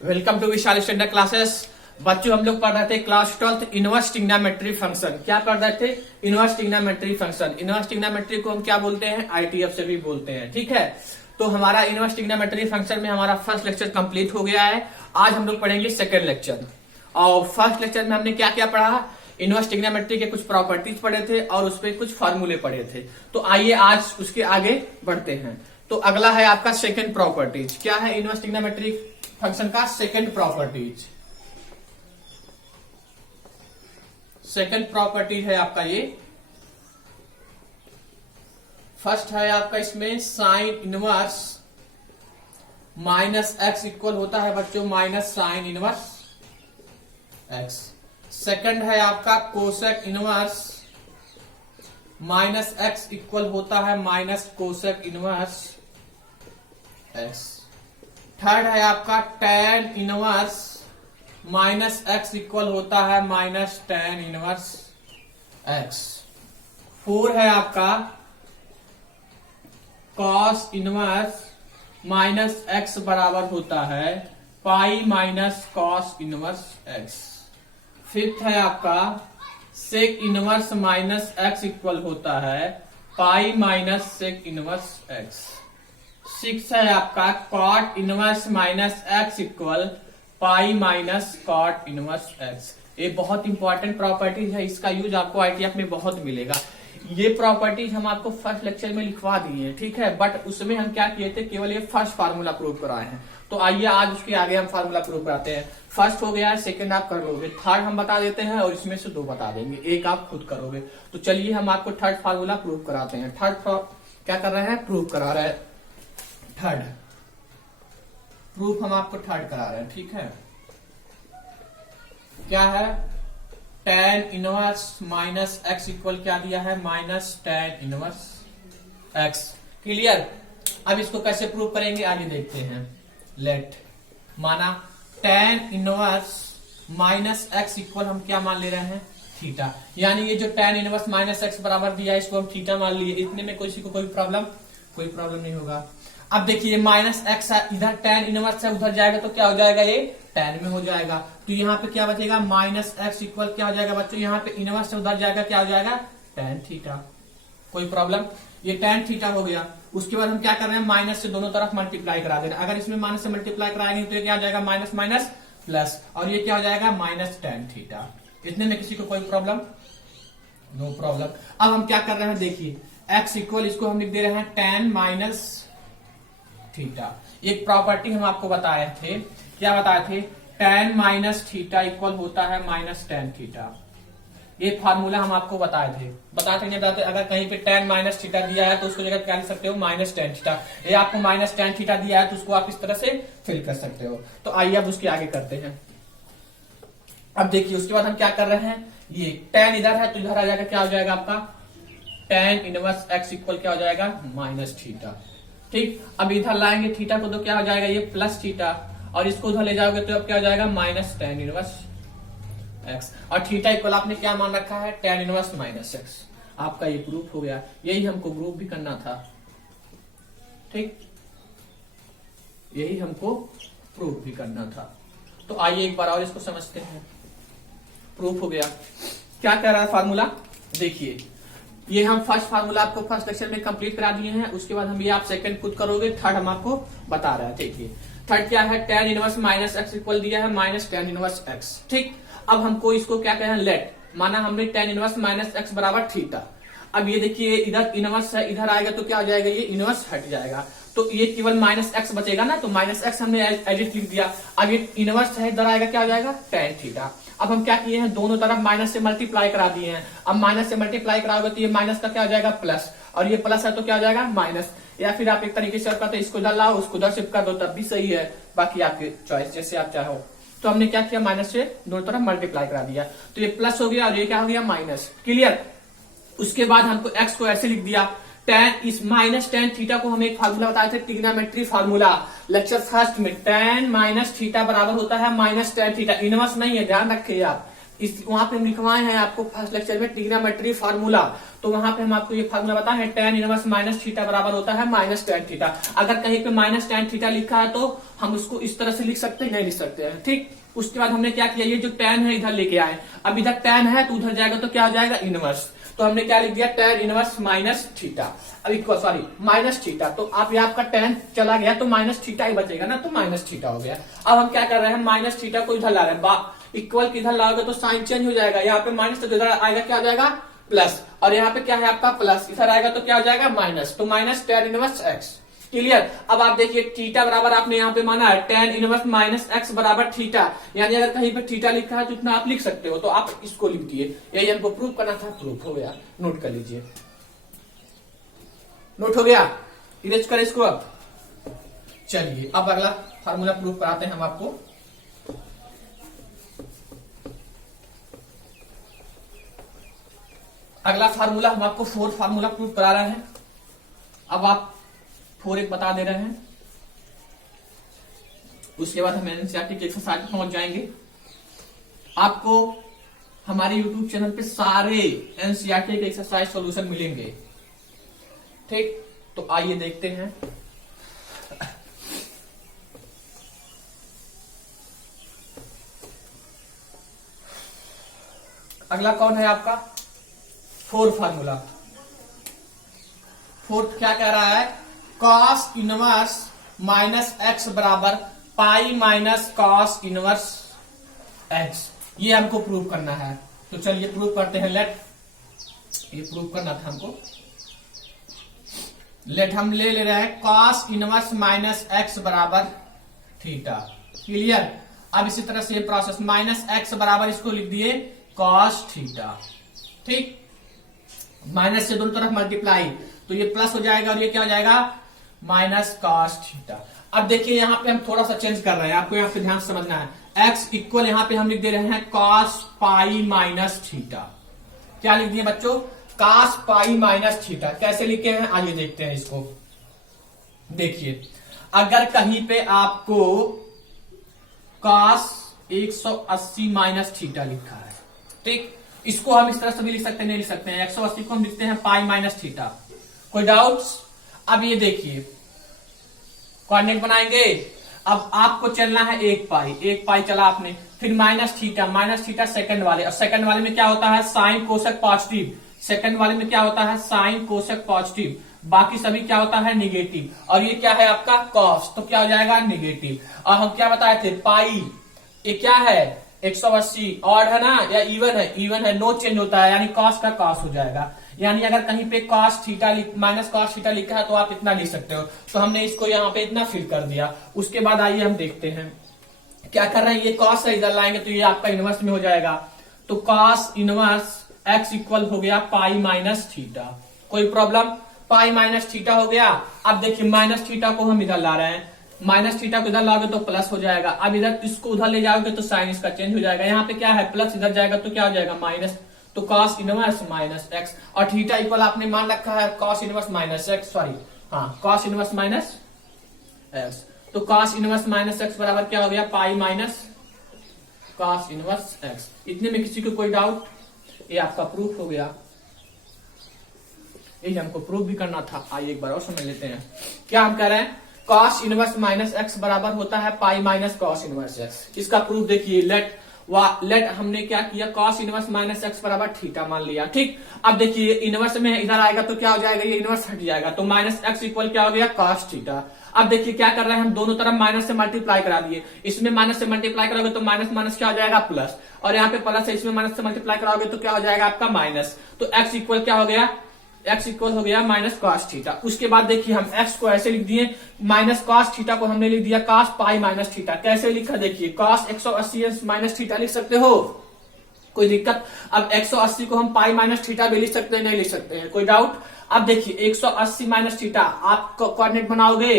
Welcome to Vishal standard classes. बच्चों हम लोग पढ़ रहे थे क्लास 12 इनवर्स ट्रिग्नोमेट्री फंक्शन। क्या पढ़ रहे थे? Inverse trigonometry function. Inverse trigonometry को हम क्या बोलते हैं? आईटीएफ से भी बोलते हैं। ठीक है, तो हमारा इनवर्स ट्रिग्नोमेट्री फंक्शन में हमारा फर्स्ट लेक्चर कंप्लीट हो गया है। आज हम लोग पढ़ेंगे सेकेंड लेक्चर। और फर्स्ट लेक्चर में हमने क्या क्या पढ़ा? इनवर्स ट्रिग्नोमेट्री के कुछ प्रॉपर्टीज पढ़े थे और उसपे कुछ फॉर्मूले पढ़े थे। तो आइए आज उसके आगे बढ़ते हैं। तो अगला है आपका सेकेंड प्रॉपर्टीज। क्या है इनवर्स ट्रिग्नोमेट्री फंक्शन का सेकेंड प्रॉपर्टीज? सेकेंड प्रॉपर्टी है आपका ये। फर्स्ट है आपका इसमें sine inverse minus x equal होता है बच्चों minus sine inverse x. Second है आपका cosec inverse minus x equal होता है minus cosec inverse x. Third है आपका tan inverse minus x equal होता है minus tan inverse x. Four है आपका cos इनवर्स माइनस एक्स बराबर होता है pi minus cos inverse x. Fifth है आपका sec inverse minus x equal होता है pi minus sec inverse x. Six है आपका cot inverse minus x equal pi minus cot inverse x. ये बहुत इंपॉर्टेंट प्रॉपर्टीज है, इसका यूज आपको आईटीएफ में बहुत मिलेगा। ये प्रॉपर्टीज हम आपको फर्स्ट लेक्चर में लिखवा दिए, ठीक है, बट उसमें हम क्या किए थे? केवल ये फर्स्ट फार्मूला प्रूव कराए हैं। तो आइए आज उसके आगे हम फार्मूला प्रूव कराते हैं। फर्स्ट हो गया, सेकंड आप कर लोगे, थर्ड हम बता देते हैं और इसमें से दो बता देंगे, एक आप खुद करोगे। तो चलिए हम आपको थर्ड फार्मूला प्रूव कराते हैं। थर्ड क्या कर रहे हैं? प्रूव करा रहे हैं। थर्ड प्रूफ हम आपको थर्ड करा रहे हैं, ठीक है। क्या है? tan inverse minus x equal क्या दिया है? Minus tan inverse x. Clear? अब इसको कैसे प्रूव करेंगे आगे देखते हैं। लेट माना tan inverse minus x equal हम क्या मान ले रहे हैं? थीटा। यानी ये जो tan इनवर्स माइनस एक्स बराबर दिया है इसको हम थीटा मान लिए। इतने में किसी को कोई प्रॉब्लम नहीं होगा। अब देखिए माइनस एक्स इधर tan इनवर्स है, उधर जाएगा तो क्या हो जाएगा? ये tan में हो जाएगा। तो यहाँ पे क्या बचेगा? माइनस एक्स इक्वल क्या हो जाएगा बच्चों? यहाँ पे इनवर्स से उधर जाएगा, क्या हो जाएगा? tan theta. कोई प्रॉब्लम? ये tan थीटा हो गया। उसके बाद हम क्या कर रहे हैं? माइनस से दोनों तरफ मल्टीप्लाई करा दे रहे हैं। अगर इसमें माइनस से मल्टीप्लाई कराएंगे तो ये क्या हो जाएगा? माइनस माइनस प्लस, और ये क्या हो जाएगा? Minus tan theta. इतने में किसी को कोई प्रॉब्लम? No problem. अब हम क्या कर रहे हैं? देखिए एक्स इक्वल इसको हम लिख दे रहे हैं tan माइनस थीटा। एक प्रॉपर्टी हम आपको बताए थे। क्या बताए थे? tan माइनस थीटा इक्वल होता है माइनस tan थीटा। ये फार्मूला हम आपको बताए थे। नहीं बताते? अगर कहीं पे tan माइनस थीटा दिया है तो उसको जगह क्या लिख सकते हो? Minus tan theta. ये आपको माइनस tan थीटा दिया है तो उसको आप इस तरह से फिल कर सकते हो। तो आइए अब उसके आगे करते हैं। अब देखिए उसके बाद हम क्या कर रहे हैं? ये tan इधर है तो इधर आ जाएगा, क्या हो जाएगा आपका? tan इनवर्स x इक्वल क्या हो जाएगा? Minus theta. ठीक, अब इधर लाएंगे थीटा को तो क्या हो जाएगा? ये प्लस थीटा, और इसको उधर ले जाओगे तो अब क्या हो जाएगा? Minus tan inverse x। और थीटा इक्वल आपने क्या मान रखा है? tan inverse minus x। आपका ये प्रूफ हो गया। यही हमको प्रूफ भी करना था, ठीक, यही हमको प्रूफ भी करना था। तो आइए एक बार और इसको समझते हैं। प्रूफ हो गया। क्या कह रहा है फार्मूला? देखिए ये हम फर्स्ट फार्मूला आपको फर्स्ट लेक्चर में कंप्लीट करा दिए हैं। उसके बाद हम ये आप सेकंड खुद करोगे, थर्ड हम आपको बता रहे हैं। देखिए थर्ड क्या है? tan inverse minus x equal दिया है माइनस tan इनवर्स एक्स। ठीक, अब हमको इसको क्या कहें? लेट माना हमने tan इनवर्स माइनस एक्स बराबर थीटा। अब ये देखिए इधर इनवर्स है, इधर आएगा तो क्या हो जाएगा? ये इनवर्स हट जाएगा तो ये केवल माइनस एक्स बचेगा ना, तो माइनस एक्स हमने एडिट लिख दिया। अब ये इनवर्स है, इधर आएगा, क्या हो जाएगा? tan theta. अब हम क्या किए हैं? दोनों तरफ माइनस से मल्टीप्लाई करा दिए हैं। अब माइनस से मल्टीप्लाई कराओगे तो ये माइनस का क्या हो जाएगा? प्लस, और ये प्लस है तो क्या हो जाएगा? माइनस। या फिर आप एक तरीके से करते इसको इधर लाओ, उसको उधर शिफ्ट कर दो, तब भी सही है। बाकी आपकी चॉइस, जैसे आप चाहो। तो हमने क्या किया? माइनस से दोनों तरफ मल्टीप्लाई करा दिया तो ये प्लस हो गया और ये क्या हो गया? माइनस। क्लियर? उसके बाद हमको एक्स को ऐसे लिख दिया tan इस माइनस tan थीटा को हम एक फार्मूला बताए थे, ट्रिग्नोमेट्री फार्मूला लेक्चर फर्स्ट में। tan माइनस थीटा बराबर होता है माइनस tan थीटा। इनवर्स नहीं है, ध्यान रखिए आप। इस वहां पे हम लिखवाए हैं आपको फर्स्ट लेक्चर में ट्रिग्नोमेट्री फार्मूला, तो वहां पे हम आपको ये फार्मूला बताए हैं tan इनवर्स माइनस थीटा बराबर होता है माइनस tan थीटा। अगर कहीं पे माइनस tan थीटा लिखा है तो हम उसको इस तरह से लिख सकते हैं, नहीं लिख सकते हैं, ठीक। उसके बाद हमने क्या किया, ये जो tan है इधर लेके आए, अब इधर tan है तो उधर जाएगा तो क्या हो जाएगा इनवर्स, तो हमने क्या लिख दिया tan इनवर्स माइनस थीटा, अभी सॉरी माइनस थीटा, तो आप ये आपका tan चला गया तो माइनस थीटा ही बचेगा ना, तो माइनस थीटा हो गया। अब हम क्या कर रहे हैं, माइनस थीटा को इधर ला रहे हैं, इक्वल किधर लाओगे तो साइन चेंज हो जाएगा, यहाँ पे माइनस तो इधर आएगा क्या हो जाएगा प्लस, और यहाँ पे क्या है आपका प्लस, इधर आएगा तो क्या हो जाएगा माइनस, तो minus tan inverse x. Clear. अब आप देखिए थीटा बराबर आपने यहाँ पे माना है tan इनवर्स माइनस एक्स बराबर थीटा, यानी अगर कहीं पे थीटा लिखा है तो इतना आप लिख सकते हो, तो आप इसको लिख दिए, यही हमको प्रूफ करना था, प्रूफ हो गया, नोट कर लीजिए, नोट हो गया, इरेज करें इसको। अब चलिए अब अगला फार्मूला प्रूफ कराते हैं हम आपको। अगला फार्मूला हम आपको 4 फार्मूला प्रूफ करा रहे हैं, अब आप 4 एक बता दे रहे हैं, उसके बाद हम एनसीईआरटी के एक्सरसाइज पहुंच जाएंगे। आपको हमारे यूट्यूब चैनल पे सारे एनसीईआरटी के एक्सरसाइज सॉल्यूशन मिलेंगे, ठीक। तो आइए देखते हैं। अगला कौन है आपका 4 फार्मूला। 4th क्या कह रहा है, cos इनवर्स माइनस एक्स बराबर pi minus cos inverse x, ये हमको प्रूव करना है, तो चलिए प्रूव करते हैं। लेट, ये प्रूव करना था हमको, लेट हम ले रहे हैं cos इनवर्स माइनस एक्स बराबर थीटा। क्लियर। अब इसी तरह से ये प्रोसेस माइनस एक्स बराबर इसको लिख दिए cos थीटा, ठीक। माइनस से दोनों तरफ मल्टीप्लाई, तो ये प्लस हो जाएगा और ये क्या हो जाएगा माइनस cos थीटा। अब देखिए यहाँ पे हम थोड़ा सा चेंज कर रहे हैं, आपको यहाँ पे ध्यान समझना है, x इक्वल यहाँ पे हम लिख दे रहे हैं cos पाई माइनस थीटा। क्या लिख दिए बच्चों, cos पाई माइनस थीटा। कैसे लिखे हैं आइए देखते हैं इसको। देखिए अगर कहीं पे आपको cos 180 माइनस थीटा लिखा है, ठीक, इसको हम इस तरह से भी लिख सकते हैं, नहीं लिख सकते हैं, 180 को हम लिखते हैं पाई माइनस थीटा। कोई डाउट्स। अब ये देखिए कोऑर्डिनेट बनाएंगे, अब आपको चलना है 1 पाई चला आपने, फिर माइनस थीटा सेकंड वाले, और सेकंड वाले में क्या होता है साइन कोसेक पॉजिटिव, सेकंड वाले में क्या होता है साइन कोसेक पॉजिटिव, बाकी सभी क्या होता है निगेटिव, और ये क्या है आपका कॉस, तो क्या हो जाएगा निगेटिव। और हम क्या बताए थे पाई, ये क्या है 180 ऑड है ना या इवन है, नो चेंज होता है, यानी कॉस का कॉस हो जाएगा। यानी अगर कहीं पे cos theta minus cos theta लिखा है तो आप इतना लिख सकते हो, तो हमने इसको यहाँ पे इतना फिल कर दिया। उसके बाद आइए हम देखते हैं क्या कर रहे हैं, ये cos है इधर लाएंगे तो ये आपका इनवर्स में हो जाएगा, तो cos इनवर्स x इक्वल हो गया पाई माइनस थीटा। कोई प्रॉब्लम, पाई माइनस थीटा हो गया। अब देखिए माइनस थीटा को हम इधर ला रहे हैं, माइनस थीटा को इधर लाओगे तो प्लस हो जाएगा, अब इधर इसको उधर ले जाओगे तो साइन इसका चेंज हो जाएगा, यहाँ पे क्या है प्लस इधर जाएगा तो क्या हो जाएगा माइनस, तो cos इनवर्स माइनस एक्स, और थीटा इक्वल आपने मान रखा है cos inverse minus x, sorry हाँ cos इनवर्स माइनस एक्स, तो cos इनवर्स माइनस एक्स बराबर क्या हो गया pi minus cos inverse x. इतने में किसी को कोई डाउट, ये आपका प्रूफ हो गया, यही हमको प्रूफ भी करना था। आइए एक बार और समझ लेते हैं क्या हम कह रहे हैं, cos इनवर्स माइनस एक्स बराबर होता है pi minus cos inverse x. इसका प्रूफ देखिए, लेट हमने क्या किया cos इनवर्स माइनस एक्स बराबर थीटा मान लिया, ठीक। अब देखिए इनवर्स में इधर आएगा तो क्या हो जाएगा, ये इनवर्स हट जाएगा, तो माइनस एक्स इक्वल क्या हो गया cos थीटा। अब देखिए क्या कर रहे हैं हम, दोनों तरफ माइनस से मल्टीप्लाई करा दिए, इसमें माइनस से मल्टीप्लाई कराओगे तो माइनस माइनस क्या हो जाएगा प्लस, और यहाँ पे प्लस है इसमें माइनस से मल्टीप्लाई कराओगे तो क्या हो जाएगा आपका माइनस, तो एक्स इक्वल क्या हो गया, x इक्वल हो गया माइनस cos थीटा। उसके बाद देखिए हम x को ऐसे लिख दिए, माइनस cos थीटा को हमने लिख दिया cos पाई माइनस थीटा। कैसे लिखा देखिए, cos 180 माइनस थीटा लिख सकते हो, कोई दिक्कत। अब 180 को हम पाई माइनस थीटा भी लिख सकते हैं, नहीं लिख सकते हैं, कोई डाउट। अब देखिए 180 माइनस थीटा आप कोऑर्डिनेट बनाओगे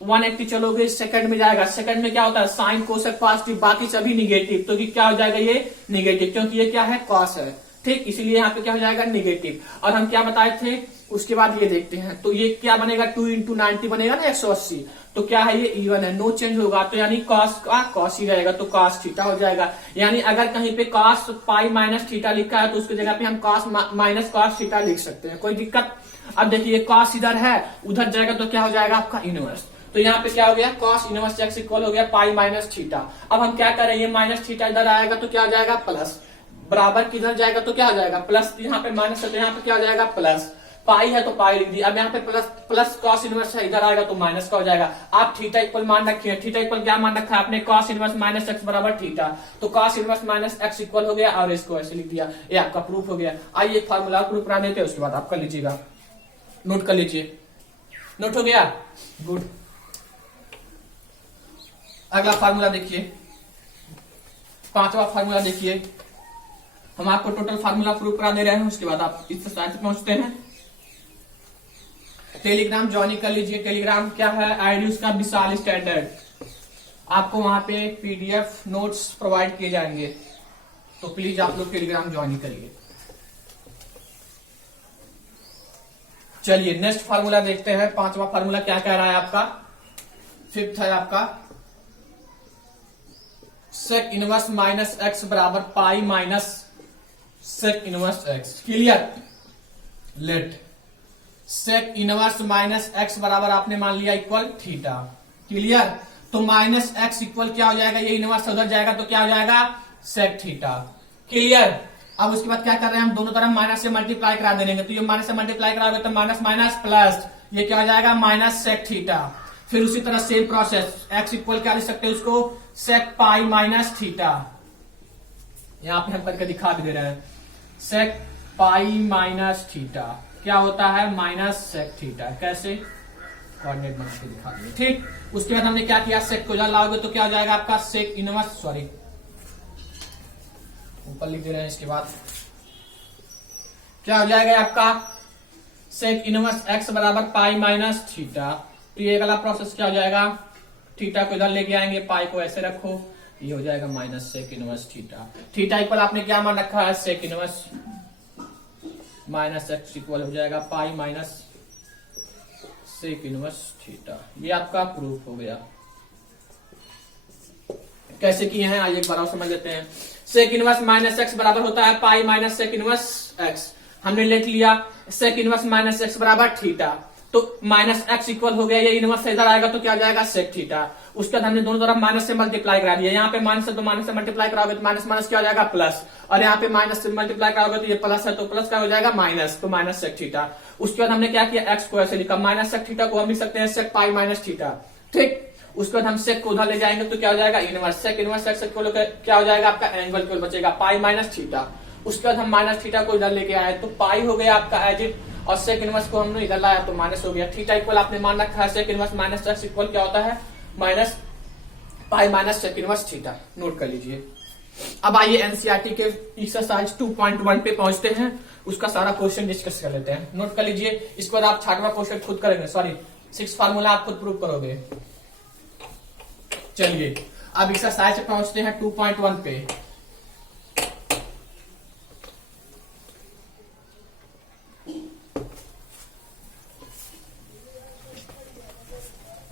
180 चलोगे सेकंड में जाएगा, सेकंड में क्या होता है साइन कोसेक पॉजिटिव, बाकी सभी निगेटिव, तो क्या हो जाएगा ये निगेटिव, क्योंकि ये क्या है cos है, ठीक, इसीलिए यहाँ पे क्या हो जाएगा निगेटिव। और हम क्या बताए थे उसके बाद ये देखते हैं, तो ये क्या बनेगा, 2 इंटू 90 बनेगा ना 180। तो क्या है, ये इवन है, नो चेंज होगा, तो यानी कॉस का कॉस ही रहेगा, तो कॉस थीटा हो जाएगा। यानी अगर कहीं पे कॉस पाई माइनस थीटा लिखा है तो उसकी जगह पे हम कॉस माइनस कॉस थीटा लिख सकते हैं, कोई दिक्कत। अब देखिए कॉस इधर है, उधर जाएगा तो क्या हो जाएगा आपका इनवर्स। तो यहाँ पे क्या हो गया, कॉस इनवर्स एक्स इक्वल हो गया पाई माइनस थीटा। अब हम क्या करें, ये माइनस थीटा इधर आएगा तो क्या हो जाएगा प्लस, बराबर किधर जाएगा तो क्या हो जाएगा प्लस, यहाँ पे माइनस है तो यहाँ पे क्या हो जाएगा प्लस, पाई है तो पाई लिख दिया। अब यहाँ पे प्लस प्लस कॉस इनवर्स है, इधर आएगा तो माइनस का हो जाएगा। आप थीटा इक्वल मान रखिए, थीटा इक्वल क्या मान रखा है आपने, कॉस इनवर्स माइनस एक्स बराबर थीटा। तो cos inverse minus x equal हो गया और इसको ऐसे लिख दिया, ये आपका प्रूफ हो गया। आइए फार्मूला प्रूफ करा देते हैं, उसके बाद आप कर लीजिएगा, नोट कर लीजिए। नोट हो गया, गुड। अगला फार्मूला देखिए, पांचवा फार्मूला देखिए। हम आपको टोटल फार्मूला प्रूफ करा दे रहे हैं, उसके बाद आप इस साइड से पहुंचते हैं। टेलीग्राम ज्वाइन कर लीजिए। टेलीग्राम क्या है, आईडी उसका विशाल स्टैंडर्ड। आपको वहां पे पीडीएफ नोट्स प्रोवाइड किए जाएंगे, तो प्लीज आप लोग टेलीग्राम ज्वाइन करिए। चलिए नेक्स्ट फार्मूला देखते हैं। पांचवा फार्मूला क्या कह रहा है आपका, फिफ्थ है आपका, सेक इनवर्स माइनस एक्स बराबर pi minus sec inverse x. Clear, let sec inverse minus x बराबर आपने मान लिया इक्वल थीटा। क्लियर, तो माइनस एक्स इक्वल क्या हो जाएगा, ये इनवर्स उधर जाएगा तो क्या हो जाएगा सेक थीटा। क्लियर, अब उसके बाद क्या कर रहे हैं हम, दोनों तरफ माइनस से मल्टीप्लाई करा देंगे, तो ये माइनस से मल्टीप्लाई कराओगे तो माइनस माइनस प्लस, ये क्या हो जाएगा माइनस सेक थीटा। फिर उसी तरह सेम प्रोसेस, एक्स इक्वल क्या लिख सकते हैं उसको, सेक पाई माइनस थीटा। यहां पे हम करके दिखा भी दे रहे हैं, सेक पाई माइनस थीटा क्या होता है, माइनस सेक थीटा। कैसे, कोऑर्डिनेट बना के दिखा दिए, ठीक। उसके बाद हमने क्या किया, सेक को इधर लाओगे तो क्या हो जाएगा आपका सेक इनवर्स, सॉरी ऊपर लिख दे रहे हैं। इसके बाद क्या हो जाएगा आपका सेक इनवर्स एक्स बराबर पाई माइनस थीटा। तो ये अगला प्रोसेस क्या हो जाएगा, थीटा को इधर लेके आएंगे, पाई को ऐसे रखो, ये हो जाएगा minus sec inverse theta. Theta equal आपने क्या मान रखा है, sec inverse minus x equal हो जाएगा pi minus sec inverse theta. ये आपका प्रूफ हो गया। कैसे किए हैं आइए एक बार और समझ लेते हैं। सेक इनवर्स माइनस एक्स बराबर होता है pi minus sec inverse x. हमने लिख लिया सेक इनवर्स माइनस एक्स बराबर थीटा, तो माइनस एक्स इक्वल हो गया, ये इनवर्स इधर आएगा तो क्या आ जाएगा सेक थीटा। उसके बाद हमने दोनों तरफ माइनस से मल्टीप्लाई करा दिया, यहाँ पे माइनस है तो माइनस से मल्टीप्लाई कराओगे तो माइनस माइनस क्या हो जाएगा प्लस, और यहाँ पे माइनस से मल्टीप्लाई कराओगे तो ये प्लस है तो प्लस क्या हो जाएगा माइनस, तो माइनस सेक थीटा। उसके बाद हमने क्या किया, एक्स को ऐसे लिखा, माइनस सेक थीटा को हम लिख सकते हैं सेक पाई माइनस थीटा, ठीक। उसके बाद हम सेक को उधर ले जाएंगे तो क्या हो जाएगा inverse, sec inverse x equal क्या हो जाएगा आपका एंगल इक्वल बचेगा पाई माइनस थीटा। उसके बाद हम माइनस थीटा को इधर लेके आए तो पाई हो गया आपका एज इट, और सेक इनवर्स को हमने इधर लाया तो माइनस हो गया। थीटा इक्वल आपने मान रखा है sec inverse minus x equal क्या होता है minus pi minus sec inverse theta. Note कर लीजिए। अब आइए एनसीईआरटी के एक्सरसाइज 2.1 पे पहुंचते हैं, उसका सारा क्वेश्चन डिस्कस कर लेते हैं। नोट कर लीजिए, इसके बाद आप 6वां क्वेश्चन खुद करेंगे, सॉरी 6 फार्मूला आप खुद प्रूव करोगे। चलिए अब एक्सरसाइज पे पहुंचते हैं 2.1 पे।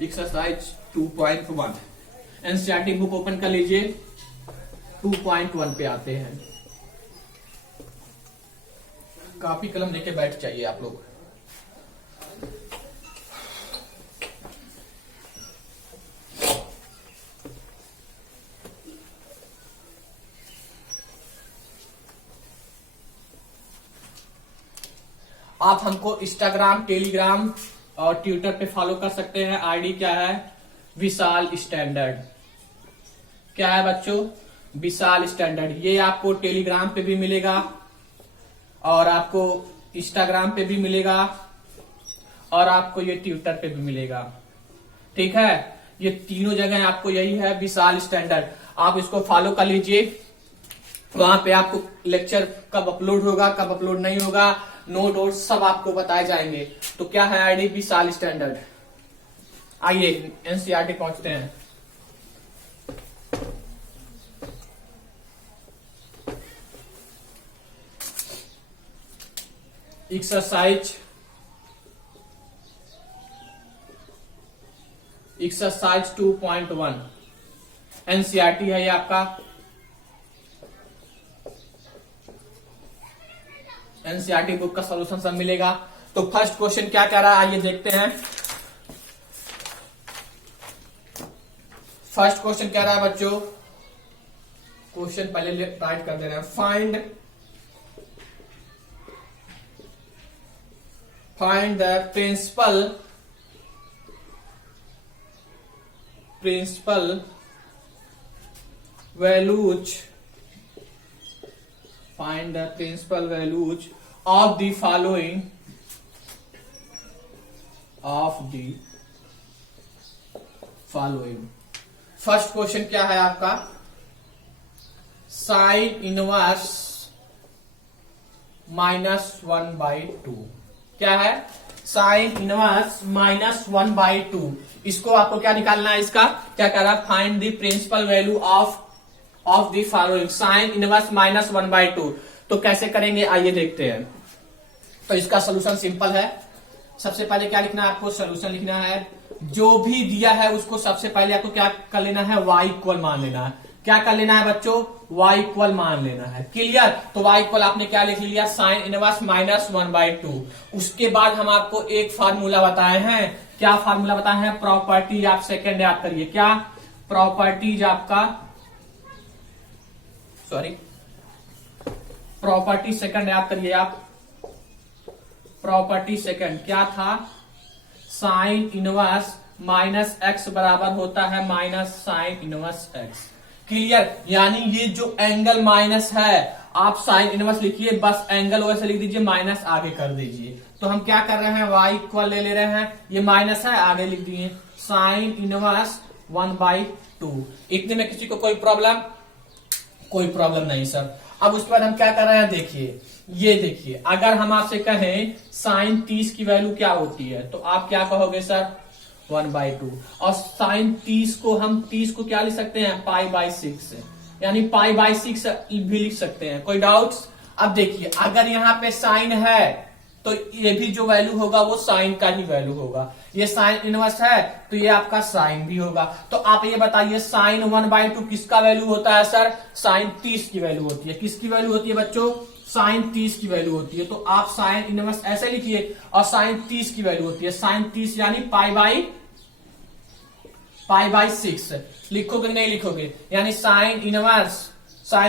एक्सरसाइज 2.1 एनसीईआरटी बुक ओपन कर लीजिए, 2.1 पे आते हैं। कॉपी कलम लेके बैठ जाइए आप लोग। आप हमको इंस्टाग्राम, टेलीग्राम और ट्विटर पे फॉलो कर सकते हैं। आईडी क्या है, विशाल स्टैंडर्ड। क्या है बच्चों, विशाल स्टैंडर्ड। ये आपको टेलीग्राम पे भी मिलेगा और आपको इंस्टाग्राम पे भी मिलेगा और आपको ये ट्विटर पे भी मिलेगा, ठीक है। ये तीनों जगह आपको यही है विशाल स्टैंडर्ड। आप इसको फॉलो कर लीजिए, वहां पे आपको लेक्चर कब अपलोड होगा कब अपलोड नहीं होगा, नोट और सब आपको बताए जाएंगे। तो क्या है आईडी विशाल स्टैंडर्ड। आइए एनसीईआरटी पहुंचते हैं। एक्सरसाइज एक्सरसाइज 2.1 एनसीईआरटी है ये आपका। एनसीईआरटी बुक का सॉल्यूशन सब मिलेगा। तो फर्स्ट क्वेश्चन क्या कह रहा है आइए देखते हैं। फर्स्ट क्वेश्चन कह रहा है बच्चों, क्वेश्चन पहले राइट कर दे रहे हैं। Find the principal values, find the principal values of the following first question क्या है आपका, साइन इनवर्स -1/2 क्या है, साइन इनवर्स -1/2। इसको आपको क्या निकालना है, इसका क्या कह रहा है, find the principal value of the following sine inverse -1/2। तो कैसे करेंगे आइए देखते हैं। तो इसका सोल्यूशन सिंपल है। सबसे पहले क्या लिखना है आपको, सोल्यूशन लिखना है। जो भी दिया है उसको सबसे पहले आपको क्या कर लेना है, y इक्वल मान लेना है। क्या कर लेना है बच्चों, y इक्वल मान लेना है। क्लियर। तो y इक्वल आपने क्या लिख लिया, साइन इनवर्स -1/2। उसके बाद हम आपको एक फार्मूला बताए हैं। क्या फार्मूला बताए हैं, प्रॉपर्टीज। आप सेकंड याद करिए, क्या प्रॉपर्टीज आपका, प्रॉपर्टी सेकंड याद करिए आप। प्रॉपर्टी सेकंड क्या था, साइन इनवर्स -x बराबर होता है minus sine inverse x। Clear. यानी ये जो एंगल माइनस है, आप साइन इनवर्स लिखिए, बस एंगल वैसे लिख दीजिए, माइनस आगे कर दीजिए। तो हम क्या कर रहे हैं, y इक्वल ले रहे हैं, ये माइनस है आगे लिख दिए, साइन इनवर्स 1/2। इतने में किसी को कोई प्रॉब्लम, कोई प्रॉब्लम नहीं सर। अब उसके बाद हम क्या कर रहे हैं, देखिए ये देखिए, अगर हम आपसे कहें साइन 30 की वैल्यू क्या होती है, तो आप क्या कहोगे सर, 1/2। और साइन 30 को हम 30 को क्या लिख सकते हैं, π/6, यानी π/6 भी लिख सकते हैं। कोई डाउट्स। अब देखिए अगर यहाँ पे साइन है तो ये भी जो वैल्यू होगा वो साइन का ही वैल्यू होगा। ये साइन इनवर्स है तो ये आपका साइन भी होगा। तो आप ये बताइए साइन 1/2 किसका वैल्यू होता है सर, साइन 30 की वैल्यू होती है। किसकी वैल्यू होती है बच्चों, साइन 30 की वैल्यू होती है। तो आप साइन इनवर्स ऐसे लिखिए, और साइन 30 की वैल्यू होती है साइन 30 यानी π/6। लिखोगे नहीं लिखोगे, यानी साइन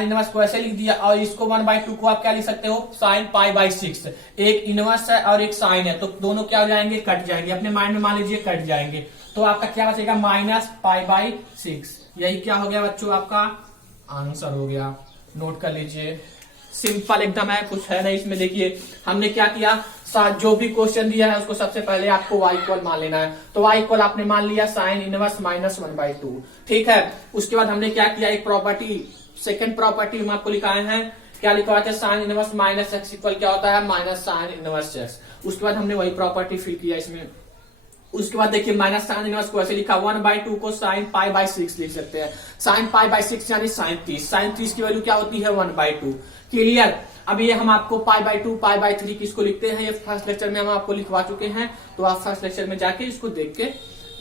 इनवर्स को ऐसे लिख दिया, और इसको 1/2 को आप क्या लिख सकते हो, साइन π/6। एक इनवर्स है और एक साइन है, तो दोनों क्या हो जाएंगे, कट जाएंगे। अपने माइंड में मान लीजिए कट जाएंगे, तो आपका क्या बचेगा, -π/6। यही क्या हो गया बच्चों, आपका आंसर हो गया। नोट कर लीजिए, सिंपल एकदम है, कुछ है नहीं इसमें। देखिए हमने क्या किया, जो भी क्वेश्चन दिया है उसको सबसे पहले आपको y इक्वल मान लेना है। तो y इक्वल आपने मान लिया साइन इनवर्स -1/2। ठीक है। उसके बाद हमने क्या किया, एक प्रॉपर्टी, सेकंड प्रॉपर्टी हम आपको लिखाए हैं। क्या लिखवाते हैं, साइन इनवर्स -x इक्वल क्या होता है, माइनस साइन इनवर्स x। उसके बाद हमने वही प्रॉपर्टी फिल किया इसमें। उसके बाद देखिए माइनस साइन इनवर्स को ऐसे लिखा, 1/2 को साइन π/6 लिख सकते हैं। साइन π/6 यानी साइन 30। साइन 30 की वैल्यू क्या होती है, 1/2। क्लियर। अब ये हम आपको π/2 π/3 किसको लिखते हैं, ये फर्स्ट लेक्चर में हम आपको लिखवा चुके हैं। तो आप फर्स्ट लेक्चर में जाके इसको देख के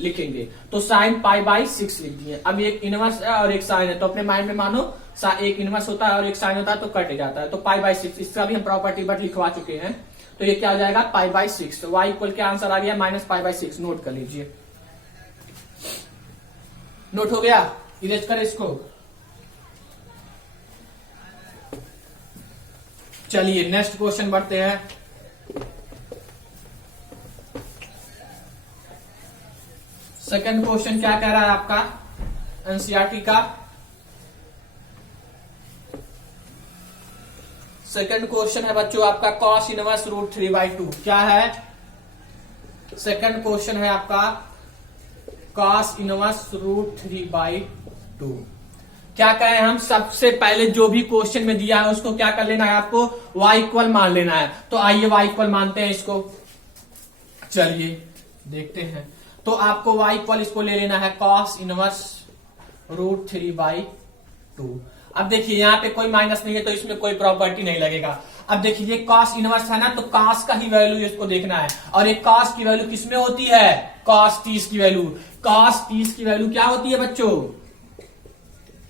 लिखेंगे। तो साइन π/6 लिख दिए। अब एक इनवर्स है और एक साइन है, तो अपने माइंड में मानो एक इनवर्स होता है और एक साइन होता है, तो कट जाता है। तो π/6 इसका भी हम प्रॉपर्टी बट लिखवा चुके हैं। तो ये क्या हो जाएगा, π/6। तो y इक्वल क्या आंसर आ गया, -π/6। नोट कर लीजिए। नोट हो गया, इरेज कर इसको। चलिए नेक्स्ट क्वेश्चन बढ़ते हैं। सेकंड क्वेश्चन क्या कह रहा है आपका, एनसीईआरटी का सेकंड क्वेश्चन है बच्चों आपका, cos इनवर्स √3/2 क्या है। सेकंड क्वेश्चन है आपका cos इनवर्स √3/2। क्या कहें हम, सबसे पहले जो भी क्वेश्चन में दिया है उसको क्या कर लेना है, आपको y इक्वल मान लेना है। तो आइए y इक्वल मानते हैं इसको। चलिए देखते हैं। तो आपको y इक्वल इसको ले लेना है, cos इनवर्स √3/2। अब देखिए यहाँ पे कोई माइनस नहीं है तो इसमें कोई प्रॉपर्टी नहीं लगेगा। अब देखिए ये कॉस इनवर्स है ना, तो कॉस का ही वैल्यू इसको देखना है, और ये कॉस की वैल्यू किसमें होती है, कॉस 30 की वैल्यू। कॉस 30 की वैल्यू क्या होती है बच्चों,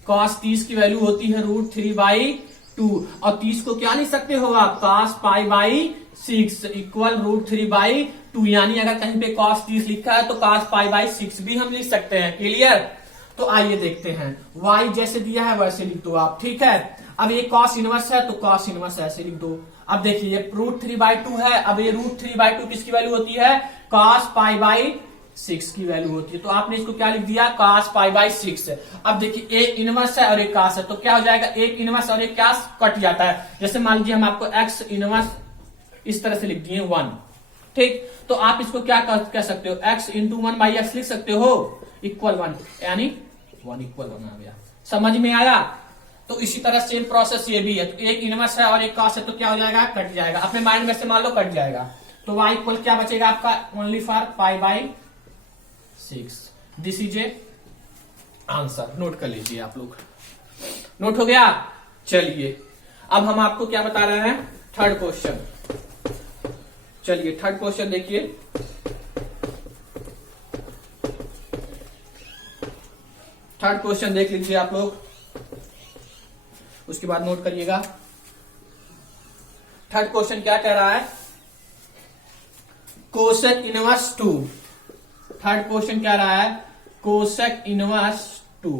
कॉस 30 की वैल्यू होती है √3/2, और 30 को क्या लिख सकते हो आप, cos π/6 इक्वल √3/2, यानी अगर कहीं पे cos 30 लिखा है तो cos π/6 भी हम लिख सकते हैं। क्लियर। तो आइए देखते हैं, y जैसे दिया है वैसे लिख दो आप, ठीक है। अब ये cos इनवर्स है तो cos इनवर्स ऐसे लिख दो। अब देखिए ये √3/2 है, अब ये √3/2 किसकी वैल्यू होती है, cos π/6 की वैल्यू होती है, तो आपने इसको क्या लिख दिया, cos π/6। अब देखिए एक इनवर्स है और एक cos है, तो क्या हो जाएगा, एक इनवर्स और एक cos कट जाता है। जैसे मान लीजिए हम आपको x इनवर्स इस तरह से लिख दिए 1, ठीक, तो आप इसको क्या कह सकते हो, x इंटू 1/x लिख सकते हो इक्वल 1, यानी 1 इक्वल 1 आ गया। समझ में आया। तो इसी तरह सेम प्रोसेस ये भी है, तो एक इनवर्स है और एक cos है, तो क्या हो जाएगा, कट जाएगा। अपने माइंड में से मान लो कट जाएगा, तो y इक्वल क्या बचेगा आपका, only for π/6। This is a answer, note कर लीजिए आप लोग। नोट हो गया। चलिए अब हम आपको क्या बता रहे हैं, थर्ड क्वेश्चन। चलिए थर्ड क्वेश्चन देखिए। थर्ड क्वेश्चन देख लीजिए आप लोग, उसके बाद नोट करिएगा। थर्ड क्वेश्चन क्या कह रहा है, कोसेक इनवर्स 2। थर्ड क्वेश्चन क्या रहा है, कोसेक इनवर्स 2।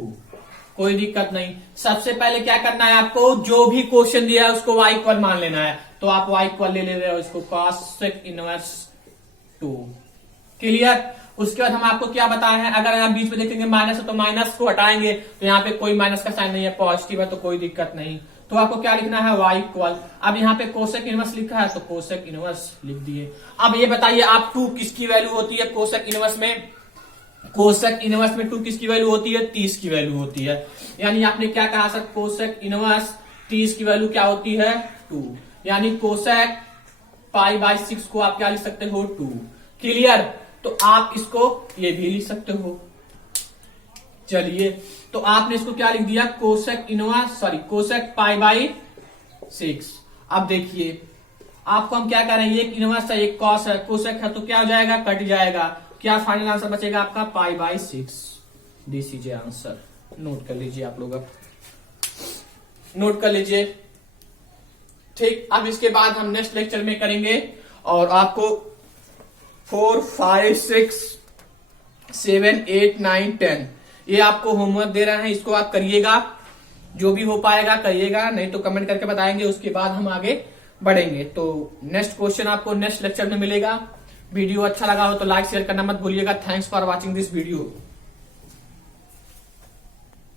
कोई दिक्कत नहीं, सबसे पहले क्या करना है आपको, जो भी क्वेश्चन दिया है उसको y इक्वल मान लेना है, तो आप y इक्वल ले रहे हो इसको, कोसेक इनवर्स 2। क्लियर। उसके बाद हम आपको क्या बताए हैं, अगर आप बीच में देखेंगे माइनस है तो माइनस को हटाएंगे, तो यहाँ पे कोई माइनस का साइन नहीं है, पॉजिटिव है तो कोई दिक्कत नहीं, तो आपको क्या लिखना है, y इक्वल। अब यहाँ पे कोसेक इनवर्स लिखा है तो कोसेक इनवर्स लिख दिए। अब ये बताइए आप 2 किसकी वैल्यू होती है कोसेक इनवर्स में, कोसेक इनवर्स में 2 किसकी वैल्यू होती है, 30 की वैल्यू होती है। यानी आपने क्या कहा सर, कोसेक इनवर्स 30 की वैल्यू क्या होती है, 2, यानी कोसेक π/6 को आप क्या लिख सकते हो, 2। क्लियर। तो आप इसको ये भी लिख सकते हो। चलिए तो आपने इसको क्या लिख दिया, कोसेक इनवर्स कोसेक π/6। अब देखिए आपको हम क्या कर रहे हैं, एक इनवर्स है एक कॉस है, कोसेक है तो क्या हो जाएगा, कट जाएगा, क्या फाइनल आंसर बचेगा आपका π/6। This is answer. नोट कर लीजिए आप लोग, अब नोट कर लीजिए, ठीक। अब इसके बाद हम नेक्स्ट लेक्चर में करेंगे और आपको 4, 5, 6, 7, 8, 9, 10 ये आपको होमवर्क दे रहे हैं, इसको आप करिएगा, जो भी हो पाएगा करिएगा, नहीं तो कमेंट करके बताएंगे, उसके बाद हम आगे बढ़ेंगे। तो नेक्स्ट क्वेश्चन आपको नेक्स्ट लेक्चर में मिलेगा। वीडियो अच्छा लगा हो तो लाइक शेयर करना मत भूलिएगा। Thanks for watching this video.